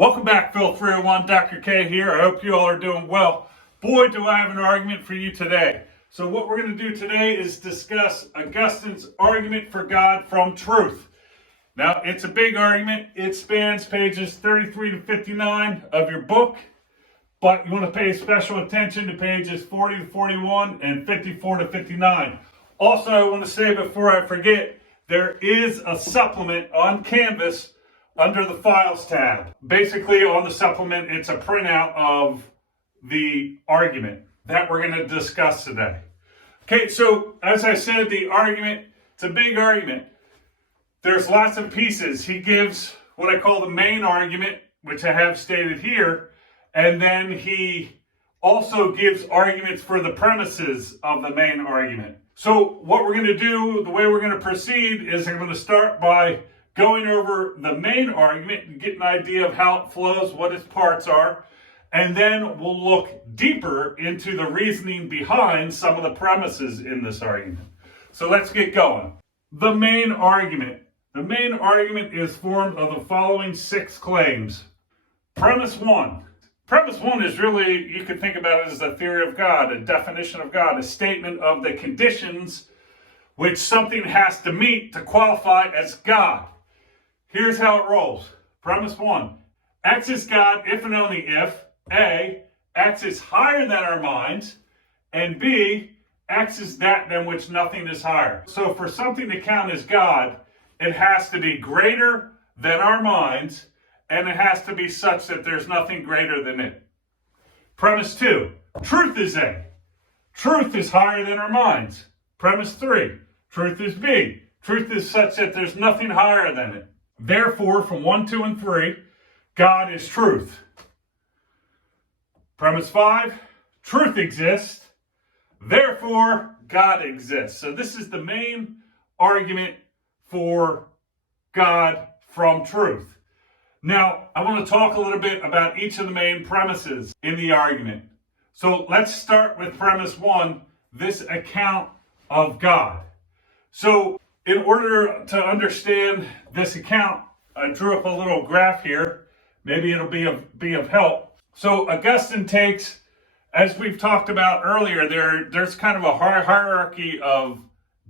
Welcome back, Phil 301, Dr. K here. I hope you all are doing well. Boy, do I have an argument for you today. So what we're going to do today is discuss Augustine's argument for God from truth. Now, it's a big argument. It spans pages 33 to 59 of your book, but you want to pay special attention to pages 40 to 41 and 54 to 59. Also, I want to say before I forget, there is a supplement on Canvas under the Files tab. Basically, on the supplement, it's a printout of the argument that we're going to discuss today. Okay, so as I said, the argument, it's a big argument. There's lots of pieces. He gives what I call the main argument, which I have stated here, and then he also gives arguments for the premises of the main argument. So what we're going to do, the way we're going to proceed, is I'm going to start by going over the main argument and get an idea of how it flows, what its parts are, and then we'll look deeper into the reasoning behind some of the premises in this argument. So let's get going. The main argument. The main argument is formed of the following 6 claims. Premise 1. Premise 1 is really, you could think about it as a theory of God, a definition of God, a statement of the conditions which something has to meet to qualify as God. Here's how it rolls. Premise 1. X is God if and only if A, X is higher than our minds, and B, X is that than which nothing is higher. So for something to count as God, it has to be greater than our minds, and it has to be such that there's nothing greater than it. Premise 2. Truth is A. Truth is higher than our minds. Premise 3. Truth is B. Truth is such that there's nothing higher than it. Therefore, from 1, 2, and 3, God is truth. Premise 5, truth exists. Therefore, God exists. So this is the main argument for God from truth. Now, I want to talk a little bit about each of the main premises in the argument. So let's start with premise 1, this account of God. So in order to understand this account, I drew up a little graph here. Maybe it'll be of help. So Augustine takes, as we've talked about earlier, there's kind of a hierarchy of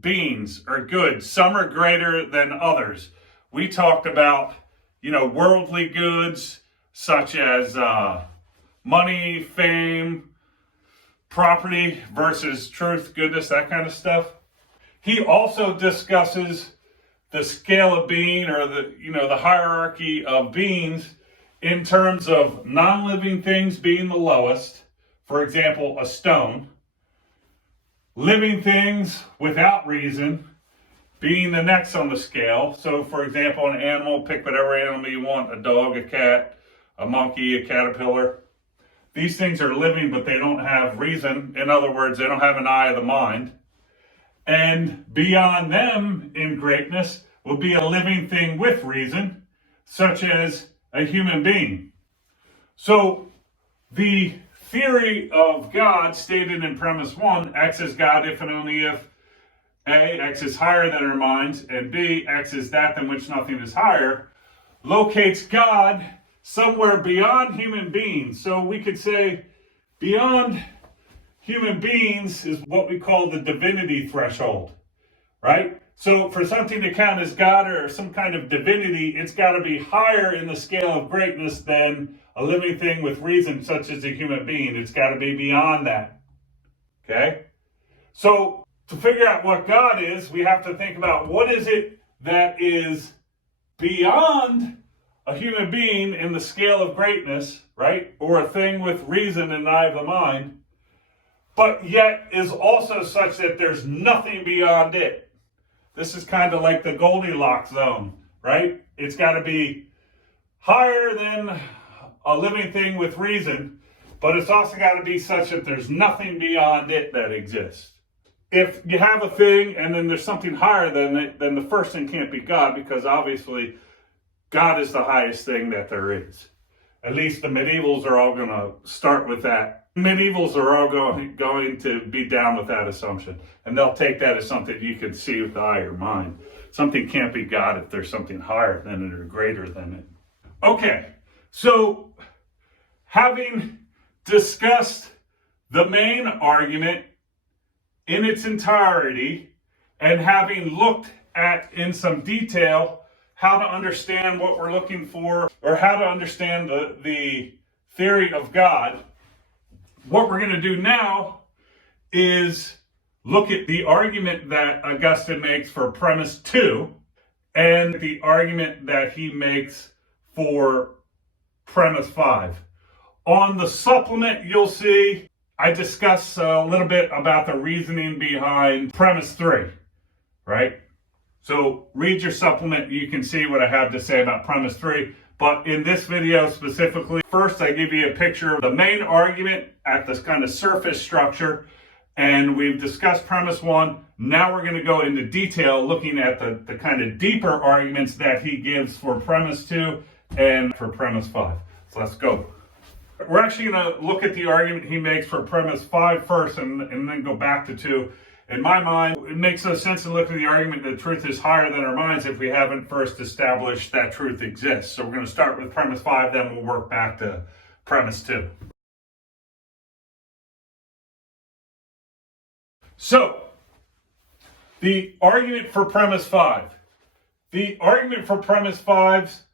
beings or goods. Some are greater than others. We talked about, worldly goods such as money, fame, property versus truth, goodness, that kind of stuff. He also discusses the scale of being, or the hierarchy of beings, in terms of non-living things being the lowest, for example, a stone, living things without reason being the next on the scale. So for example, an animal, pick whatever animal you want, a dog, a cat, a monkey, a caterpillar. These things are living, but they don't have reason. In other words, they don't have an eye of the mind. And beyond them in greatness will be a living thing with reason, such as a human being. So the theory of God stated in premise 1, X is God if and only if A, X is higher than our minds, and B, X is that than which nothing is higher, locates God somewhere beyond human beings. So we could say beyond human beings is what we call the divinity threshold, right? So for something to count as God or some kind of divinity, it's got to be higher in the scale of greatness than a living thing with reason, such as a human being. It's got to be beyond that, okay? So to figure out what God is, we have to think about what is it that is beyond a human being in the scale of greatness, right? Or a thing with reason and eye of the mind, but yet is also such that there's nothing beyond it. This is kind of like the Goldilocks zone, right? It's got to be higher than a living thing with reason, but it's also got to be such that there's nothing beyond it that exists. If you have a thing and then there's something higher than it, then the first thing can't be God, because obviously God is the highest thing that there is. At least the medievals are all going to start with that. Medievals are all going to be down with that assumption. And they'll take that as something you can see with the eye or mind. Something can't be God if there's something higher than it or greater than it. Okay, So, having discussed the main argument in its entirety, and having looked at in some detail how to understand what we're looking for, or how to understand the theory of God, what we're going to do now is look at the argument that Augustine makes for premise 2 and the argument that he makes for premise 5. On the supplement, you'll see I discuss a little bit about the reasoning behind premise 3, right? So read your supplement, you can see what I have to say about premise 3. But in this video specifically, first I give you a picture of the main argument at this kind of surface structure, and we've discussed premise 1. Now we're going to go into detail looking at the kind of deeper arguments that he gives for premise 2 and for premise 5. So let's go. We're actually going to look at the argument he makes for premise 5 first, and then go back to 2. In my mind, it makes no sense to look at the argument that truth is higher than our minds if we haven't first established that truth exists. So we're going to start with premise 5, then we'll work back to premise 2. So, the argument for premise 5. The argument for premise 5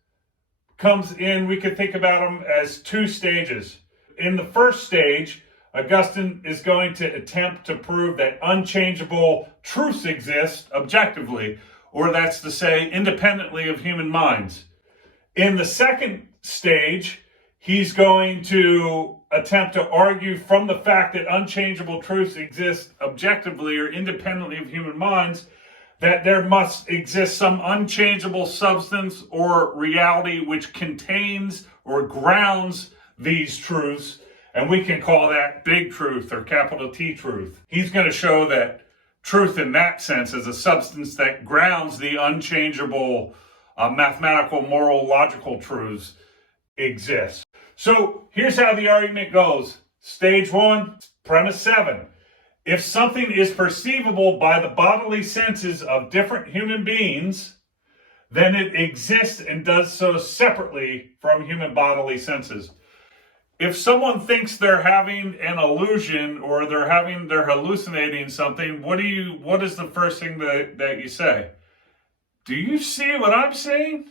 comes in, we could think about them as 2 stages. In the first stage, Augustine is going to attempt to prove that unchangeable truths exist objectively, or that's to say, independently of human minds. In the second stage, he's going to attempt to argue from the fact that unchangeable truths exist objectively or independently of human minds, that there must exist some unchangeable substance or reality which contains or grounds these truths, and we can call that big truth or capital T truth. He's going to show that truth in that sense is a substance that grounds the unchangeable mathematical, moral, logical truths exist. So here's how the argument goes. Stage 1, premise 7. If something is perceivable by the bodily senses of different human beings, then it exists and does so separately from human bodily senses. If someone thinks they're having an illusion or they're hallucinating something, what is the first thing that you say? Do you see what I'm seeing?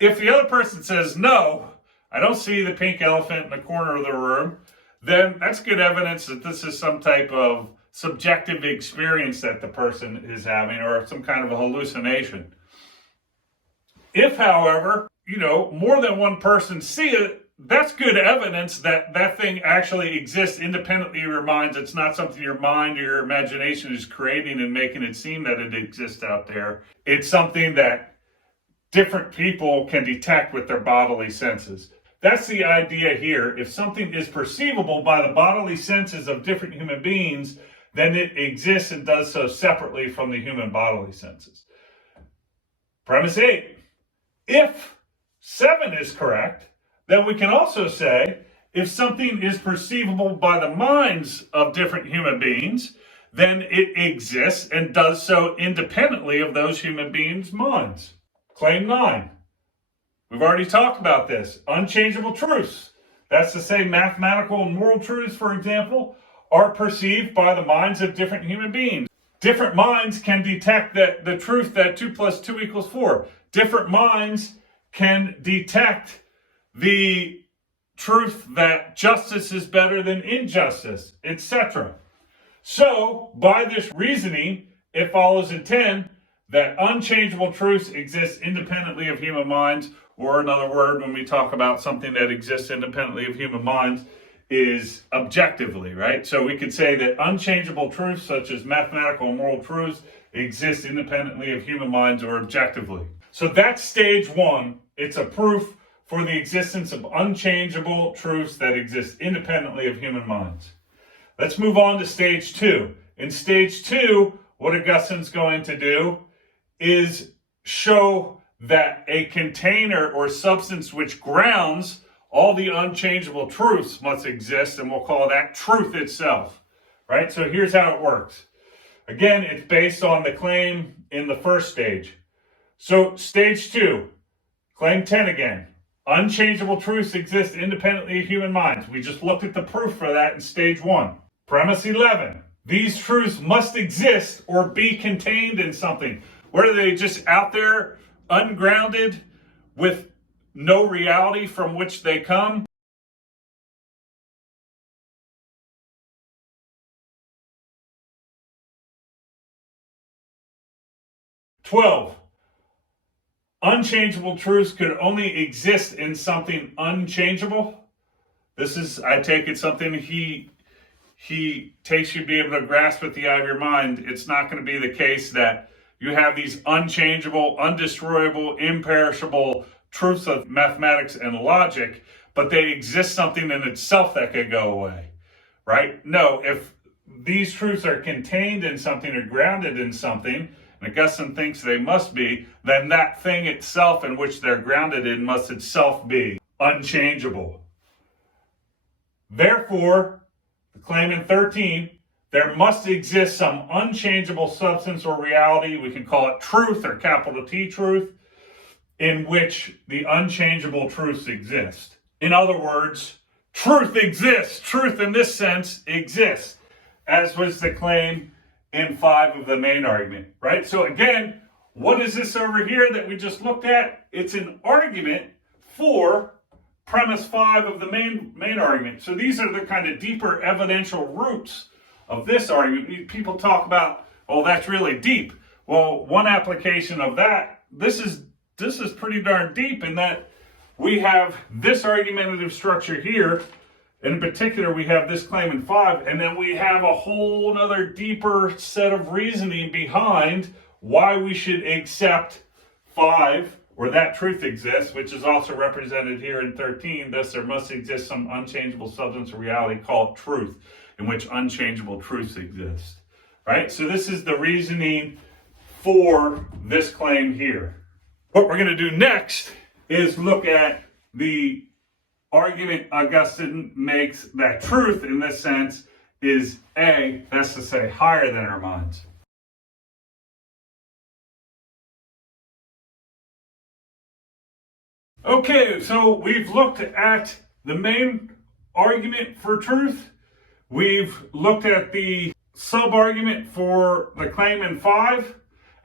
If the other person says, no, I don't see the pink elephant in the corner of the room, then that's good evidence that this is some type of subjective experience that the person is having, or some kind of a hallucination. If, however, more than one person see it, that's good evidence that that thing actually exists independently of your minds. It's not something your mind or your imagination is creating and making it seem that it exists out there. It's something that different people can detect with their bodily senses. That's the idea here. If something is perceivable by the bodily senses of different human beings, then it exists and does so separately from the human bodily senses. Premise 8. If 7 is correct, then we can also say, if something is perceivable by the minds of different human beings, then it exists and does so independently of those human beings' minds. Claim 9. We've already talked about this. Unchangeable truths. That's to say, mathematical and moral truths, for example, are perceived by the minds of different human beings. Different minds can detect the truth that 2 plus 2 equals 4. Different minds can detect the truth that justice is better than injustice, etc. So, by this reasoning, it follows in 10 that unchangeable truths exist independently of human minds, or another word when we talk about something that exists independently of human minds is objectively, right? So we could say that unchangeable truths such as mathematical and moral truths exist independently of human minds or objectively. So that's stage 1. It's a proof for the existence of unchangeable truths that exist independently of human minds. Let's move on to stage 2. In stage 2, what Augustine's going to do is show that a container or substance which grounds all the unchangeable truths must exist, and we'll call that truth itself, right? So here's how it works. Again, it's based on the claim in the first stage. So stage 2, claim 10 again. Unchangeable truths exist independently of human minds. We just looked at the proof for that in stage 1. Premise 11. These truths must exist or be contained in something. What are they, just out there, ungrounded, with no reality from which they come? "12. Unchangeable truths could only exist in something unchangeable." This is, I take it, something he takes you to be able to grasp with the eye of your mind. It's not going to be the case that you have these unchangeable, undestroyable, imperishable truths of mathematics and logic, but they exist something in itself that could go away, right? No, if these truths are contained in something or grounded in something, and Augustine thinks they must be, then that thing itself in which they're grounded in must itself be unchangeable. Therefore, the claim in 13, there must exist some unchangeable substance or reality, we can call it truth or capital T truth, in which the unchangeable truths exist. In other words, truth exists. Truth in this sense exists, as was the claim in 5 of the main argument, right? So again, what is this over here that we just looked at? It's an argument for premise 5 of the main argument. So these are the kind of deeper evidential roots of this argument. People talk about, oh, that's really deep. Well, one application of that, this is pretty darn deep in that we have this argumentative structure here. In particular, we have this claim in 5, and then we have a whole other deeper set of reasoning behind why we should accept 5, where that truth exists, which is also represented here in 13. Thus, there must exist some unchangeable substance or reality called truth, in which unchangeable truths exist. Right? So this is the reasoning for this claim here. What we're going to do next is look at the argument Augustine makes that truth, in this sense, is A, that's to say, higher than our minds. Okay, so we've looked at the main argument for truth. We've looked at the sub-argument for the claim in 5.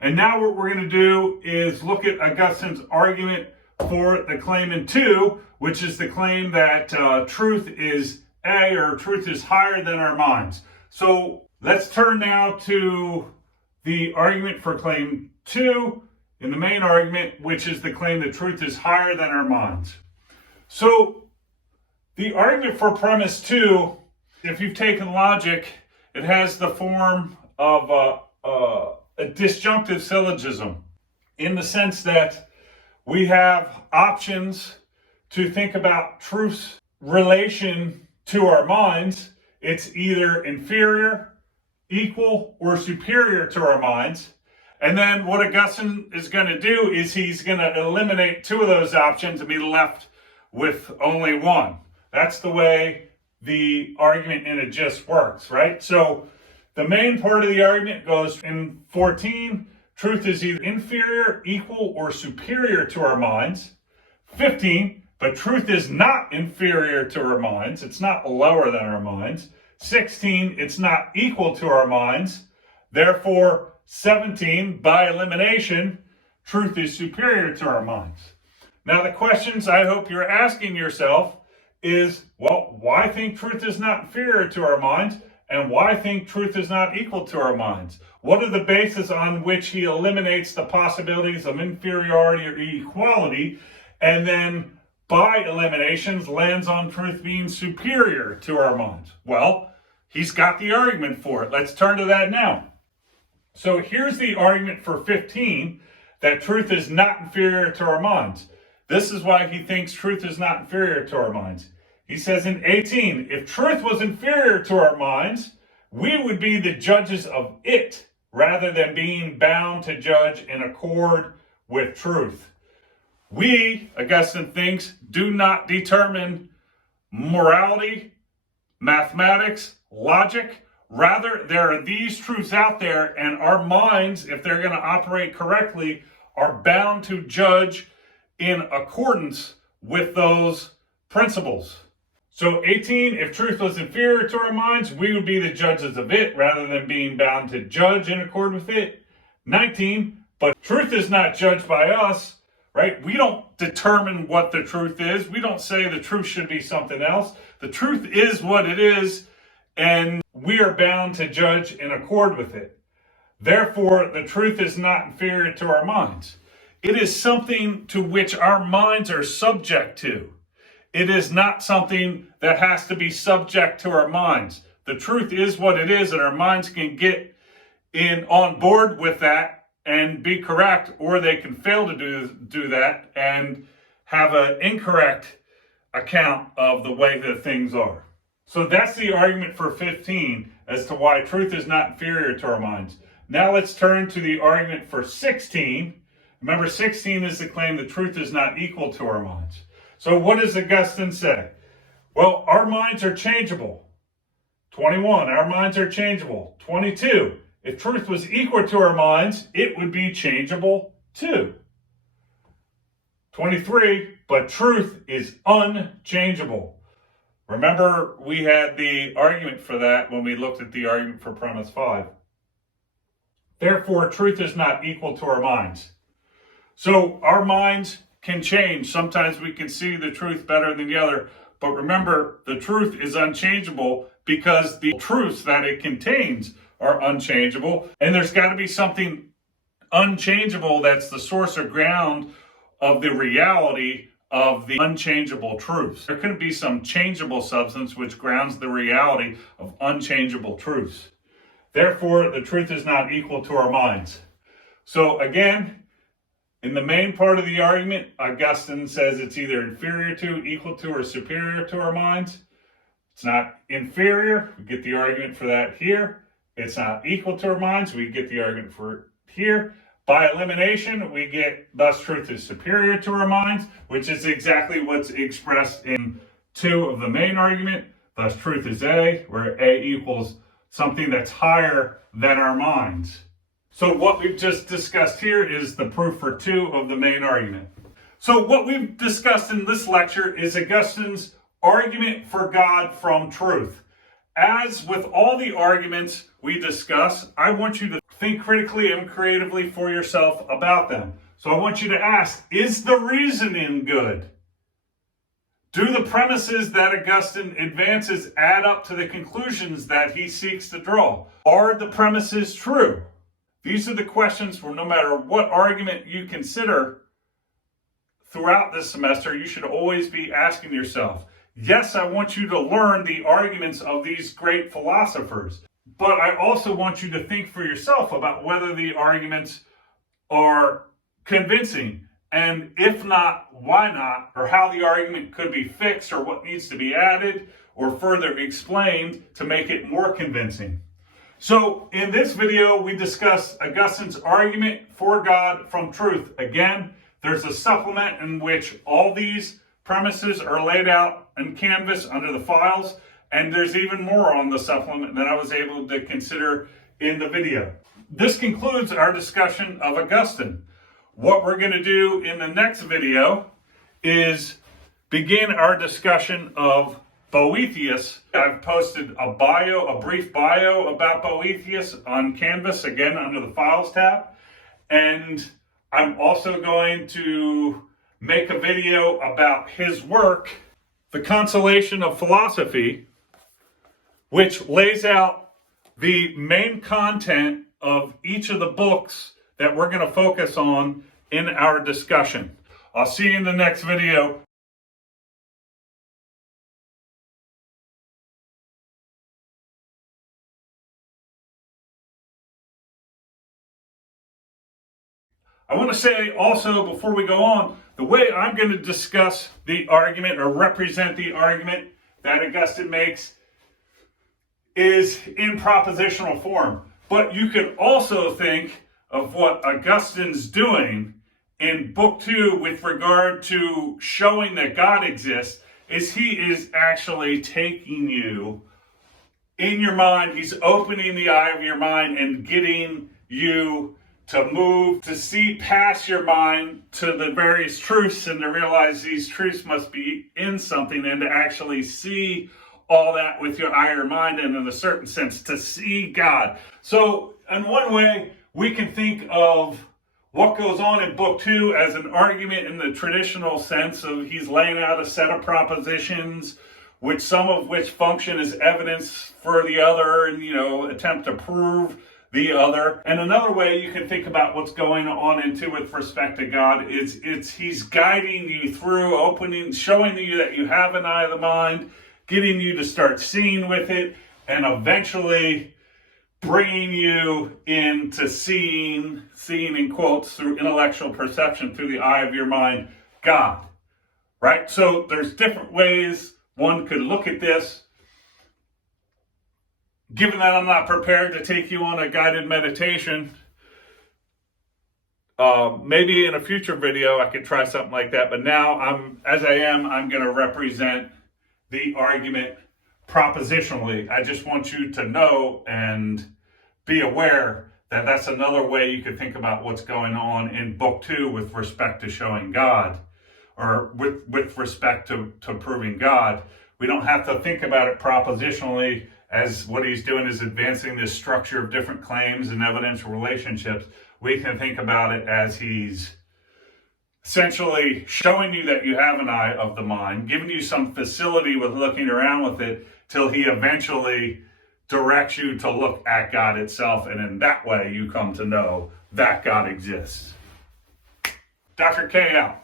And now what we're going to do is look at Augustine's argument for the claim in 2, which is the claim that truth is A, or truth is higher than our minds. So let's turn now to the argument for claim 2 in the main argument, which is the claim that truth is higher than our minds. So the argument for premise 2, if you've taken logic, it has the form of a disjunctive syllogism, in the sense that we have options to think about truth's relation to our minds. It's either inferior, equal, or superior to our minds. And then what Augustine is going to do is he's going to eliminate 2 of those options and be left with only one. That's the way the argument in a gist works, right? So the main part of the argument goes in 14, truth is either inferior, equal, or superior to our minds. 15, but truth is not inferior to our minds. It's not lower than our minds. 16, it's not equal to our minds. Therefore, 17, by elimination, truth is superior to our minds. Now, the questions I hope you're asking yourself is, well, why think truth is not inferior to our minds? And why think truth is not equal to our minds? What are the bases on which he eliminates the possibilities of inferiority or equality, and then by eliminations lands on truth being superior to our minds? Well, he's got the argument for it. Let's turn to that now. So here's the argument for 15, that truth is not inferior to our minds. This is why he thinks truth is not inferior to our minds. He says in 18, if truth was inferior to our minds, we would be the judges of it, rather than being bound to judge in accord with truth. We, Augustine thinks, do not determine morality, mathematics, logic. Rather, there are these truths out there, and our minds, if they're going to operate correctly, are bound to judge in accordance with those principles. So 18, if truth was inferior to our minds, we would be the judges of it rather than being bound to judge in accord with it. 19, but truth is not judged by us, right? We don't determine what the truth is. We don't say the truth should be something else. The truth is what it is, and we are bound to judge in accord with it. Therefore, the truth is not inferior to our minds. It is something to which our minds are subject to. It is not something that has to be subject to our minds. The truth is what it is, and our minds can get on board with that and be correct, or they can fail to do that and have an incorrect account of the way that things are. So that's the argument for 15 as to why truth is not inferior to our minds. Now let's turn to the argument for 16. Remember, 16 is the claim that truth is not equal to our minds. So what does Augustine say? Well, our minds are changeable. 21, our minds are changeable. 22, if truth was equal to our minds, it would be changeable too. 23, but truth is unchangeable. Remember, we had the argument for that when we looked at the argument for premise 5. Therefore, truth is not equal to our minds. So our minds can change. Sometimes we can see the truth better than the other. But remember, the truth is unchangeable because the truths that it contains are unchangeable. And there's got to be something unchangeable that's the source or ground of the reality of the unchangeable truths. There couldn't be some changeable substance which grounds the reality of unchangeable truths. Therefore, the truth is not equal to our minds. So again, in the main part of the argument, Augustine says it's either inferior to, equal to, or superior to our minds. It's not inferior. We get the argument for that here. It's not equal to our minds. We get the argument for it here. By elimination, we get thus truth is superior to our minds, which is exactly what's expressed in 2 of the main argument. Thus truth is A, where A equals something that's higher than our minds. So what we've just discussed here is the proof for 2 of the main argument. So what we've discussed in this lecture is Augustine's argument for God from truth. As with all the arguments we discuss, I want you to think critically and creatively for yourself about them. So I want you to ask, is the reasoning good? Do the premises that Augustine advances add up to the conclusions that he seeks to draw? Are the premises true? These are the questions where no matter what argument you consider throughout this semester, you should always be asking yourself. Yes, I want you to learn the arguments of these great philosophers, but I also want you to think for yourself about whether the arguments are convincing, and if not, why not, or how the argument could be fixed, or what needs to be added or further explained to make it more convincing. So in this video, we discussed Augustine's argument for God from truth. Again, there's a supplement in which all these premises are laid out in Canvas under the files, and there's even more on the supplement that I was able to consider in the video. This concludes our discussion of Augustine. What we're going to do in the next video is begin our discussion of Boethius. I've posted a brief bio about Boethius on Canvas, again under the Files tab. And I'm also going to make a video about his work, The Consolation of Philosophy, which lays out the main content of each of the books that we're going to focus on in our discussion. I'll see you in the next video. I want to say also, before we go on, the way I'm going to discuss the argument or represent the argument that Augustine makes is in propositional form. But you could also think of what Augustine's doing in Book 2 with regard to showing that God exists, is he is actually taking you in your mind, he's opening the eye of your mind and getting you to move, to see past your mind to the various truths and to realize these truths must be in something, and to actually see all that with your eye or mind, and in a certain sense, to see God. So in one way, we can think of what goes on in book 2 as an argument in the traditional sense of he's laying out a set of propositions, which some of which function as evidence for the other, and attempt to prove the other. And another way you can think about what's going on into with respect to God is he's guiding you through, showing you that you have an eye of the mind, getting you to start seeing with it, and eventually bringing you into seeing in quotes, through intellectual perception, through the eye of your mind, God, right? So there's different ways one could look at this. Given that I'm not prepared to take you on a guided meditation, maybe in a future video I could try something like that, but now I'm going to represent the argument propositionally. I just want you to know and be aware that that's another way you could think about what's going on in book 2 with respect to showing God, or with respect to proving God. We don't have to think about it propositionally as what he's doing is advancing this structure of different claims and evidential relationships. We can think about it as he's essentially showing you that you have an eye of the mind, giving you some facility with looking around with it, till he eventually directs you to look at God itself, and in that way you come to know that God exists. Dr. K out.